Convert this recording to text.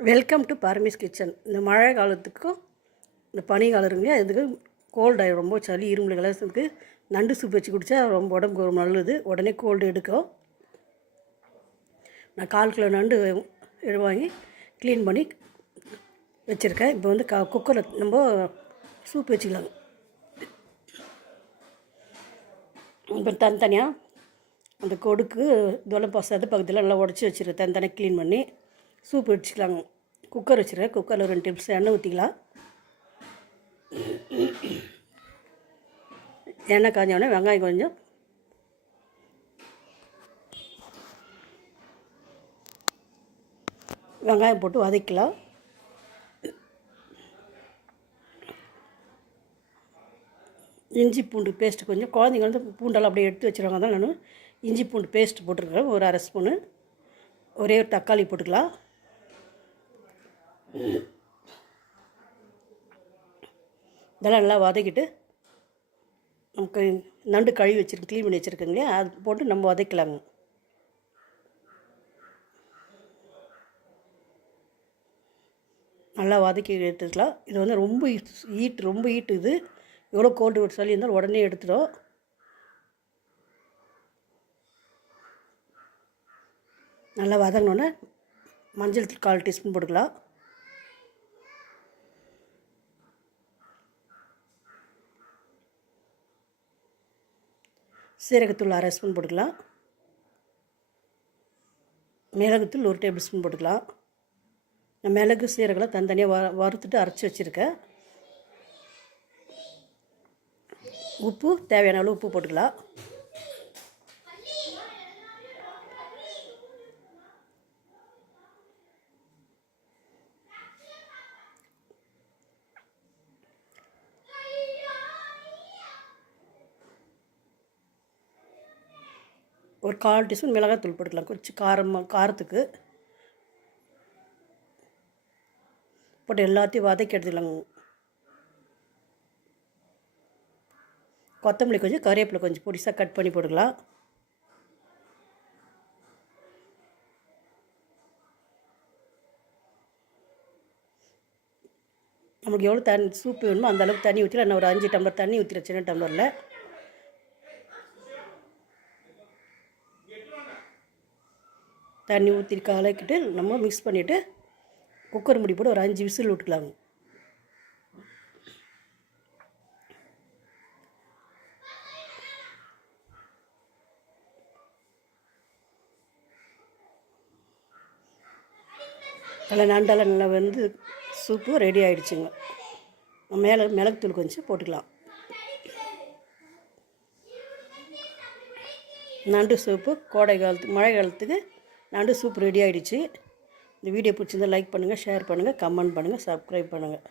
Welcome to பார்மிஸ் kitchen. இந்த மழை காலத்துக்கும் இந்த பனி காலருங்க இதுக்கு கோல்டு ஆகிடும். ரொம்ப சளி இருமல் கலசத்துக்கு நண்டு சூப் வச்சு குடித்தா ரொம்ப உடம்புக்கு ரொம்ப நல்லது. உடனே கோல்டு எடுக்கும். நான் 1/4 கிலோ நண்டு வாங்கி க்ளீன் பண்ணி வச்சுருக்கேன். இப்போ வந்து குக்கரில் நம்ம சூப் வச்சுக்கலாங்க. இப்போ தனித்தனியாக அந்த கொடுக்கு துளப்பாசது பக்கத்தில் நல்லா உடச்சி வச்சுருக்கேன். தனித்தனியாக க்ளீன் பண்ணி சூப் வச்சுக்கலாங்க. குக்கர் வச்சுருக்கேன். குக்கரில் 2 டேபிள் ஸ்பூன் எண்ணெய் ஊற்றிக்கலாம். எண்ணெய் காஞ்சோடனே வெங்காயம் கொஞ்சம் வெங்காயம் போட்டு வதக்கலாம். இஞ்சி பூண்டு பேஸ்ட்டு கொஞ்சம் குழந்தைங்க வந்து பூண்டெல்லாம் அப்படியே எடுத்து வச்சுருவாங்க. தான் நான் இஞ்சி பூண்டு பேஸ்ட் போட்டிருக்கேன். ஒரு 1/2 ஸ்பூனு. ஒரே ஒரு தக்காளி போட்டுக்கலாம். இதெல்லாம் நல்லா வதக்கிட்டு நமக்கு நண்டு கழுவி வச்சுருக்கு க்ளீன் பண்ணி வச்சுருக்கோங்க. அது போட்டு நம்ம வதக்கலாங்க. நல்லா வதக்கி எடுத்துக்கலாம். இது வந்து ரொம்ப ஹீட் இது. எவ்வளோ கோல்டு சளி இருந்தாலும் உடனே எடுத்துடும். நல்லா வதங்கினோன்னே மஞ்சள் 1/4 டீஸ்பூன் போட்டுக்கலாம். சீரகத்தூள் 1/2 ஸ்பூன் போட்டுக்கலாம். மிளகுத்தூள் 1 டேபிள் ஸ்பூன் போட்டுக்கலாம். நான் மிளகு சீரகெல்லாம் தனித்தனியாக வறுத்துட்டு அரைச்சி வச்சுருக்கேன். உப்பு தேவையான அளவு உப்பு போட்டுக்கலாம். ஒரு 1/4 டீஸ்பூன் மிளகாத்தூள் போட்டுக்கலாம். கொஞ்சம் காரத்துக்கு போட்டு எல்லாத்தையும் வதக்கி எடுத்துக்கலாங்க. கொத்தமல்லி கொஞ்சம் கறிவேப்பிலை கொஞ்சம் பொடிசாக கட் பண்ணி போட்டுக்கலாம். நமக்கு எவ்வளோ சூப்பு வேணுமோ அந்த அளவுக்கு தண்ணி ஊற்றிக்கலாம். நான் ஒரு 5 டம்ளர் தண்ணி ஊற்றிடுறேன். சின்ன டம்ளரில் தண்ணி ஊற்றி கலக்கிட்டு நம்ம மிக்ஸ் பண்ணிவிட்டு குக்கர் மூடி போட்டு ஒரு 5 விசில் விட்டுக்கலாங்க. நல்லா நண்டெல்லாம் நல்லா வந்து சூப்பு ரெடி ஆகிடுச்சுங்க. மேலே மிளகுத்தூள் கொஞ்சம் போட்டுக்கலாம். நண்டு சூப்பு கோடை காலத்துக்கு மழை காலத்துக்கு நண்டு சூப் ரெடி ஆகிடுச்சு. இந்த வீடியோ பிடிச்சிருந்தால் லைக் பண்ணுங்கள், ஷேர் பண்ணுங்கள், கமெண்ட் பண்ணுங்கள், சப்ஸ்கிரைப் பண்ணுங்கள்.